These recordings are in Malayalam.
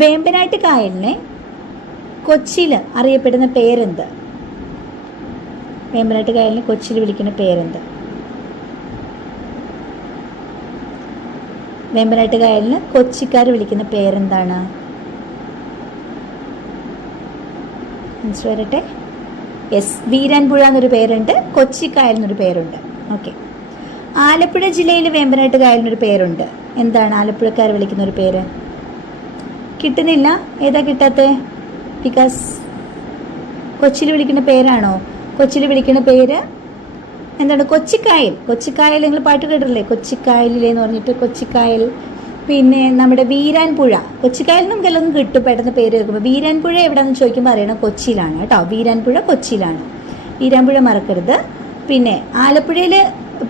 വേമ്പനാട്ട് കായലിനെ കൊച്ചിയിൽ അറിയപ്പെടുന്ന പേരെന്ത്? വേമ്പനാട്ട് കായലിനെ കൊച്ചിയിൽ വിളിക്കുന്ന പേരെന്ത്? വേമ്പനാട്ട് കായലിന് കൊച്ചിക്കാർ വിളിക്കുന്ന പേരെന്താണ്? ആൻസർ വരട്ടെ. യെസ് വീരാൻപുഴ എന്നൊരു പേരുണ്ട് കൊച്ചിക്കായൽ എന്നൊരു പേരുണ്ട്. ഓക്കെ ആലപ്പുഴ ജില്ലയിൽ വേമ്പനാട്ട് കായലിനൊരു പേരുണ്ട്. എന്താണ് ആലപ്പുഴക്കാർ വിളിക്കുന്ന ഒരു പേര്? കിട്ടുന്നില്ല. ഏതാ കിട്ടാത്ത? ബിക്കോസ് കൊച്ചിയിൽ വിളിക്കുന്ന പേരാണോ? കൊച്ചിയിൽ വിളിക്കുന്ന പേര് എന്താണ്? കൊച്ചിക്കായൽ. കൊച്ചിക്കായൽ നിങ്ങൾ പാട്ട് കേട്ടിട്ടില്ലേ? കൊച്ചിക്കായലിലെ എന്ന് പറഞ്ഞിട്ട് കൊച്ചിക്കായൽ. പിന്നെ നമ്മുടെ വീരാൻപുഴ. കൊച്ചിക്കായൽ നമുക്ക് എല്ലാം കിട്ടും പെട്ടെന്ന് പേര് കേൾക്കുമ്പോൾ. വീരാൻപുഴ എവിടെയാണെന്ന് ചോദിക്കുമ്പോൾ അറിയണം കൊച്ചിയിലാണ് കേട്ടോ. വീരാൻപുഴ കൊച്ചിയിലാണ്. വീരാൻപുഴ മറക്കരുത്. പിന്നെ ആലപ്പുഴയിൽ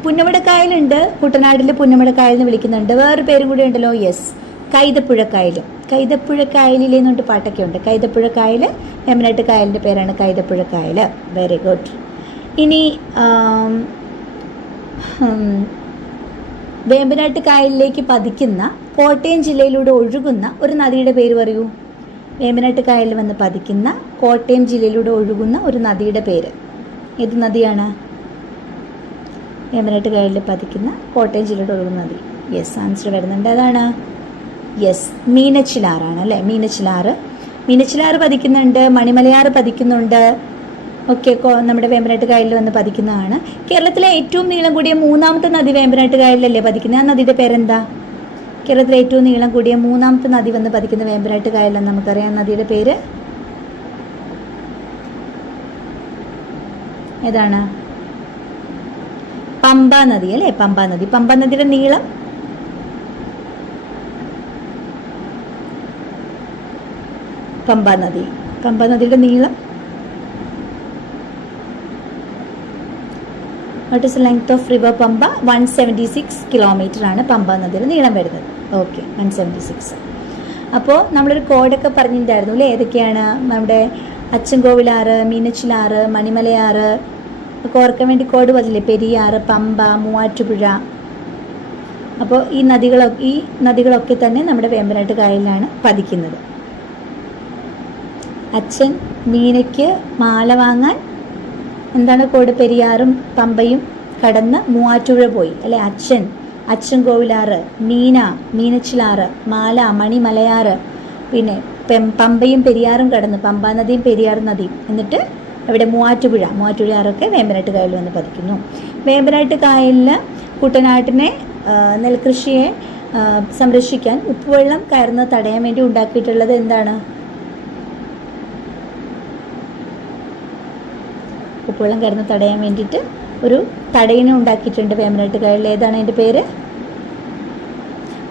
പുന്നമടക്കായലുണ്ട്. കുട്ടനാട്ടിൽ പുന്നമടക്കായൽ എന്ന് വിളിക്കുന്നുണ്ട്. വേറൊരു പേരും കൂടി ഉണ്ടല്ലോ. യെസ് കൈതപ്പുഴക്കായൽ കൈതപ്പുഴക്കായലിലെ എന്നുകൊണ്ട് പാട്ടൊക്കെ ഉണ്ട്. കൈതപ്പുഴ കായൽ വേമ്പനാട്ട് കായലിന്റെ പേരാണ് കൈതപ്പുഴ കായൽ വെരി ഗുഡ് ഇനി വേമ്പനാട്ട് കായലിലേക്ക് പതിക്കുന്ന കോട്ടയം ജില്ലയിലൂടെ ഒഴുകുന്ന ഒരു നദിയുടെ പേര് പറയൂ. വേമ്പനാട്ട് കായലിൽ വന്ന് പതിക്കുന്ന കോട്ടയം ജില്ലയിലൂടെ ഒഴുകുന്ന ഒരു നദിയുടെ പേര്. ഏത് നദിയാണ്? വേമ്പനാട്ട് കായലിൽ പതിക്കുന്ന കോട്ടയം ജില്ലയുടെ ഒഴുകുന്ന നദി. യെസ് ആൻസർ വരുന്നുണ്ട്. അതാണ്. യെസ് മീനച്ചിലാറാണ് അല്ലേ? മീനച്ചിലാറ്. മീനച്ചിലാറ് പതിക്കുന്നുണ്ട് മണിമലയാറ് പതിക്കുന്നുണ്ട്. ഒക്കെ നമ്മുടെ വേമ്പനാട്ട് കായലിൽ വന്ന് പതിക്കുന്നതാണ്. കേരളത്തിലെ ഏറ്റവും നീളം കൂടിയ മൂന്നാമത്തെ നദി വേമ്പനാട്ട് കായലിലല്ലേ പതിക്കുന്നത്? ആ നദിയുടെ പേരെന്താ? കേരളത്തിലെ ഏറ്റവും നീളം കൂടിയ മൂന്നാമത്തെ നദി വന്ന് പതിക്കുന്ന വേമ്പനാട്ട് കായലാണ് നമുക്കറിയാം? നദിയുടെ പേര്? ഏതാണ്? പമ്പ നദി അല്ലേ? പമ്പ നദി. പമ്പ നദിയുടെ നീളം പമ്പ നദി. പമ്പ നദിയുടെ നീളം what is length of river Pamba one seventy six kilometre ആണ് പമ്പ നദിയുടെ നീളം വരുന്നത്. ഓക്കെ വൺ സെവന്റി സിക്സ് അപ്പോൾ നമ്മളൊരു കോഡൊക്കെ പറഞ്ഞിട്ടുണ്ടായിരുന്നു അല്ലേ? ഏതൊക്കെയാണ് നമ്മുടെ അച്ചൻകോവിലാറ് മീനച്ചിലാറ് മണിമലയാറ് ഒക്കെ ഓർക്കാൻ വേണ്ടി കോഡ് പറഞ്ഞില്ലേ പെരിയാറ് പമ്പ മൂവാറ്റുപുഴ. അപ്പോൾ ഈ നദികളൊക്കെ ഈ നദികളൊക്കെ തന്നെ നമ്മുടെ വേമ്പനാട്ട് കായലിലാണ് പതിക്കുന്നത്. അച്ഛൻ മീനയ്ക്ക് മാല വാങ്ങാൻ എന്താണ് കോട് പെരിയാറും പമ്പയും കടന്ന് മൂവാറ്റുപുഴ പോയി. അല്ലെ? അച്ഛൻ അച്ഛൻ കോവിലാറ് മീന മീനച്ചിലാറ് മാല മണിമലയാറ് പിന്നെ പമ്പയും പെരിയാറും കടന്ന് പമ്പാ നദിയും പെരിയാർ നദിയും. എന്നിട്ട് അവിടെ മൂവാറ്റുപുഴ മൂവാറ്റുപുഴയാറൊക്കെ വേമ്പനാട്ട് കായലിൽ വന്ന് പതിക്കുന്നു. വേമ്പനാട്ട് കായലിൽ കുട്ടനാട്ടിനെ നെൽകൃഷിയെ സംരക്ഷിക്കാൻ ഉപ്പുവെള്ളം കയറുന്നത് തടയാൻ വേണ്ടി ഉണ്ടാക്കിയിട്ടുള്ളത് എന്താണ്? ഉപ്പുവെള്ളം കയറുന്ന തടയാൻ വേണ്ടിയിട്ട് ഒരു തടയിനെ ഉണ്ടാക്കിയിട്ടുണ്ട് വേമ്പനാട്ട് കായലിൽ ഏതാണ് അതിന്റെ പേര്?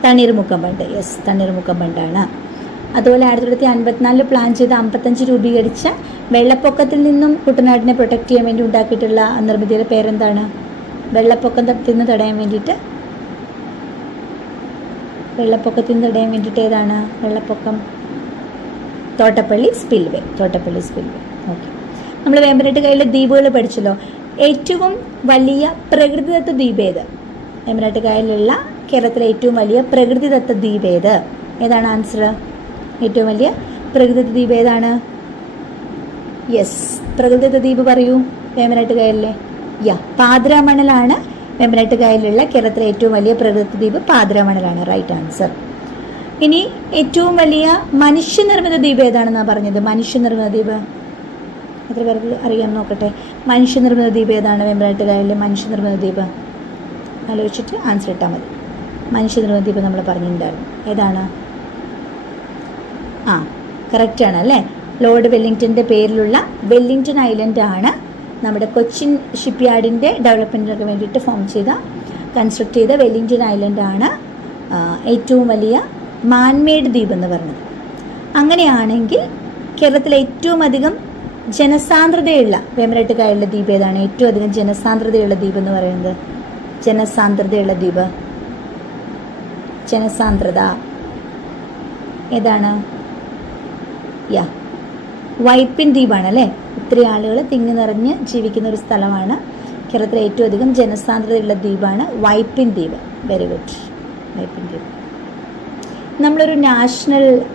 തണ്ണീർമുക്കം ബണ്ട് യെസ് തണ്ണീർമുക്കം ബണ്ടാണ് അതുപോലെ ആയിരത്തി തൊള്ളായിരത്തി അൻപത്തിനാലിൽ പ്ലാൻ ചെയ്ത് അമ്പത്തഞ്ച് രൂപീകരിച്ച വെള്ളപ്പൊക്കത്തിൽ നിന്നും കുട്ടനാടിനെ പ്രൊട്ടക്ട് ചെയ്യാൻ വേണ്ടി ഉണ്ടാക്കിയിട്ടുള്ള നിർമ്മിതിയുടെ പേരെന്താണ്? വെള്ളപ്പൊക്കത്തിൽ നിന്ന് തടയാൻ വേണ്ടിയിട്ട്. വെള്ളപ്പൊക്കത്തിൽ നിന്ന് തടയാൻ വേണ്ടിയിട്ട് ഏതാണ്? വെള്ളപ്പൊക്കം. Thottappally spillway. Thottappally spillway. Okay നമ്മൾ വേമ്പനാട്ട് കായലിലെ ദ്വീപുകൾ പഠിച്ചല്ലോ. ഏറ്റവും വലിയ പ്രകൃതിദത്ത ദ്വീപ് ഏത്? വേമ്പനാട്ട് കായലിലുള്ള കേരളത്തിലെ ഏറ്റവും വലിയ പ്രകൃതിദത്ത ദ്വീപ് ഏത്? ഏതാണ് ആൻസർ ഏറ്റവും വലിയ പ്രകൃതിദത്ത ദ്വീപ് ഏതാണ്? യെസ് പ്രകൃതിദത്ത ദ്വീപ് പറയൂ. വേമ്പനാട്ട് കായലിലെ യാ പാതിരാമണലാണ് വേമ്പനാട്ട് കായലിലുള്ള കേരളത്തിലെ ഏറ്റവും വലിയ പ്രകൃതി ദ്വീപ് പാതിരാമണലാണ് റൈറ്റ് ആൻസർ ഇനി ഏറ്റവും വലിയ മനുഷ്യനിർമ്മിത ദ്വീപ് ഏതാണെന്നാണ് പറഞ്ഞത്? മനുഷ്യനിർമ്മിത ദ്വീപ്. എത്ര പേർക്ക് അറിയാൻ നോക്കട്ടെ. മനുഷ്യനിർമ്മിത ദ്വീപ് ഏതാണ്? വെമ്പനാട്ട് കായലിലെ മനുഷ്യനിർമ്മിത ദ്വീപ്. ആലോചിച്ചിട്ട് ആൻസർ ഇട്ടാൽ മതി. മനുഷ്യനിർമ്മിത ദ്വീപ് നമ്മൾ പറഞ്ഞിട്ടുണ്ടായിരുന്നു. ഏതാണ്? ആ കറക്റ്റാണ് അല്ലേ? ലോർഡ് വെല്ലിംഗ്ടന്റെ പേരിലുള്ള വെല്ലിംഗ്ടൺ ഐലൻഡ് ആണ് നമ്മുടെ കൊച്ചിൻ ഷിപ്പ് യാർഡിന്റെ ഡെവലപ്മെന്റിനൊക്കെ വേണ്ടിയിട്ട് ഫോം ചെയ്ത കൺസ്ട്രക്ട് ചെയ്ത വെല്ലിംഗ്ടൺ ഐലൻഡ് ആണ് ഏറ്റവും വലിയ മാൻമേഡ് ദ്വീപ് എന്ന് പറഞ്ഞത്. അങ്ങനെയാണെങ്കിൽ കേരളത്തിലെ ഏറ്റവും അധികം ജനസാന്ദ്രതയുള്ള വേമ്പനാട്ട് കായലിലെ ദ്വീപ് ഏതാണ്? ഏറ്റവും അധികം ജനസാന്ദ്രതയുള്ള ദ്വീപ് എന്ന് പറയുന്നത്? ജനസാന്ദ്രതയുള്ള ദ്വീപ്. ജനസാന്ദ്രത. ഏതാണ്? യാ. വൈപ്പിൻ ദ്വീപാണ് അല്ലേ? ഒത്തിരി ആളുകൾ തിങ്ങി നിറഞ്ഞ് ജീവിക്കുന്ന ഒരു സ്ഥലമാണ്. കേരളത്തിലെ ഏറ്റവും അധികം ജനസാന്ദ്രതയുള്ള ദ്വീപാണ് വൈപ്പിൻ ദ്വീപ്. വെരി ഗുഡ് വൈപ്പിൻ ദ്വീപ്. നമ്മളൊരു നാഷണൽ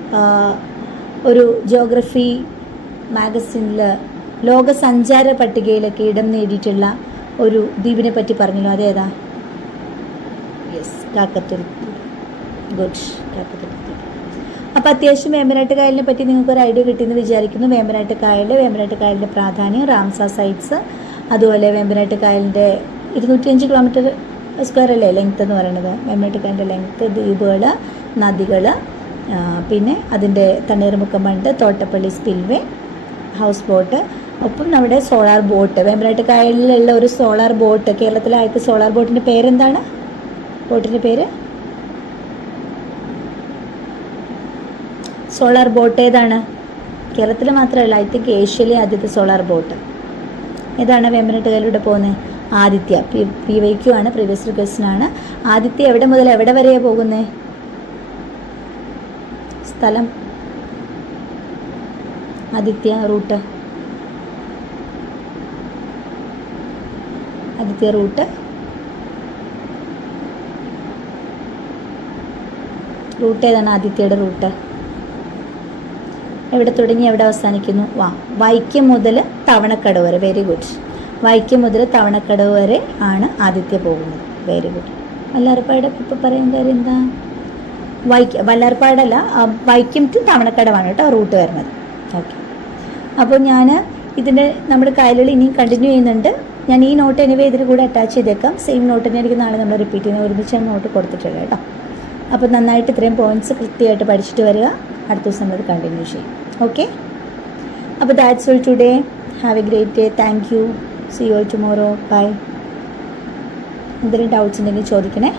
ഒരു ജോഗ്രഫി മാഗസിനിൽ ലോക സഞ്ചാര പട്ടികയിലൊക്കെ ഇടം നേടിയിട്ടുള്ള ഒരു ദ്വീപിനെ പറ്റി പറഞ്ഞല്ലോ. അതേതാ? യെസ് കാക്കത്തുരുത്തി. അപ്പോൾ അത്യാവശ്യം വേമ്പനാട്ട് കായലിനെ പറ്റി നിങ്ങൾക്ക് ഒരു ഐഡിയ കിട്ടിയെന്ന് വിചാരിക്കുന്നു. വേമ്പനാട്ട് കായൽ വേമ്പനാട്ട് കായലിന്റെ പ്രാധാന്യം റാംസ സൈറ്റ്സ് അതുപോലെ വേമ്പനാട്ട് കായലിന്റെ ഇരുന്നൂറ്റിയഞ്ച് കിലോമീറ്റർ സ്ക്വയർ അല്ലേ ലെങ്ത് എന്ന് പറയുന്നത് വേമ്പനാട്ട് കായലിന്റെ ലെങ്ത് ദ്വീപുകൾ നദികൾ പിന്നെ അതിന്റെ Thanneermukkom bund Thottappally spillway house boat ഒപ്പം നമ്മുടെ സോളാർ ബോട്ട് വേമ്പനാട്ട് കായലിലുള്ള ഒരു സോളാർ ബോട്ട് കേരളത്തിലെ സോളാർ ബോട്ടിന്റെ പേരെന്താണ്? ബോട്ടിന്റെ പേര്? സോളാർ ബോട്ട് ഏതാണ്? കേരളത്തിൽ മാത്രമല്ല ഐ തിങ്ക് ഏഷ്യയിലെ ആദ്യത്തെ സോളാർ ബോട്ട് ഏതാണ് വേമ്പനാട്ട് കായലിലൂടെ പോകുന്നത് Aditya. P P Y Q ആണ് പ്രീവിയസ് ക്വസ്റ്റൻ ആണ് ആദിത്യ എവിടെ മുതൽ എവിടെ വരെയാണ് പോകുന്നത് സ്ഥലം Aditya route. Aditya route. Route ഏതാണ് ആദിത്യയുടെ റൂട്ട്? എവിടെ തുടങ്ങി എവിടെ അവസാനിക്കുന്നു? വാ വൈക്കം മുതൽ തവണക്കടവ് വരെ. വെരി ഗുഡ് വൈക്കം മുതൽ തവണക്കടവ് വരെ ആണ് ആദിത്യ പോകുന്നത്. വെരി ഗുഡ് വല്ലാർപ്പാട് ഇപ്പം പറയാൻ കാര്യം എന്താ? വൈക്ക വല്ലാർപ്പാടല്ല വൈക്കം ടു തവണക്കടവാണ് കേട്ടോ റൂട്ട് വരുന്നത്. ഓക്കെ അപ്പോൾ ഞാൻ ഇതിന്റെ നമ്മുടെ കയ്യിലുള്ള ഇനിയും കണ്ടിന്യൂ ചെയ്യുന്നുണ്ട്. ഞാൻ ഈ നോട്ട് എനിവേ ഇതിന് കൂടെ അറ്റാച്ച് ചെയ്തേക്കാം. സെയിം നോട്ട് തന്നെ ആയിരിക്കും നാളെ നമ്മൾ റിപ്പീറ്റ് ചെയ്യുന്ന ഒരുമിച്ച് നോട്ട് കൊടുത്തിട്ടുള്ളത് കേട്ടോ. അപ്പോൾ നന്നായിട്ട് ഇത്രയും പോയിന്റ്സ് കൃത്യമായിട്ട് പഠിച്ചിട്ട് വരിക. അടുത്ത ദിവസം നമ്മൾ കണ്ടിന്യൂ ചെയ്യും. ഓക്കെ അപ്പോൾ that's all today have a great day thank you see you tomorrow bye എന്തെങ്കിലും ഡൗട്ട്സ് ഉണ്ടെങ്കിൽ ചോദിക്കണേ.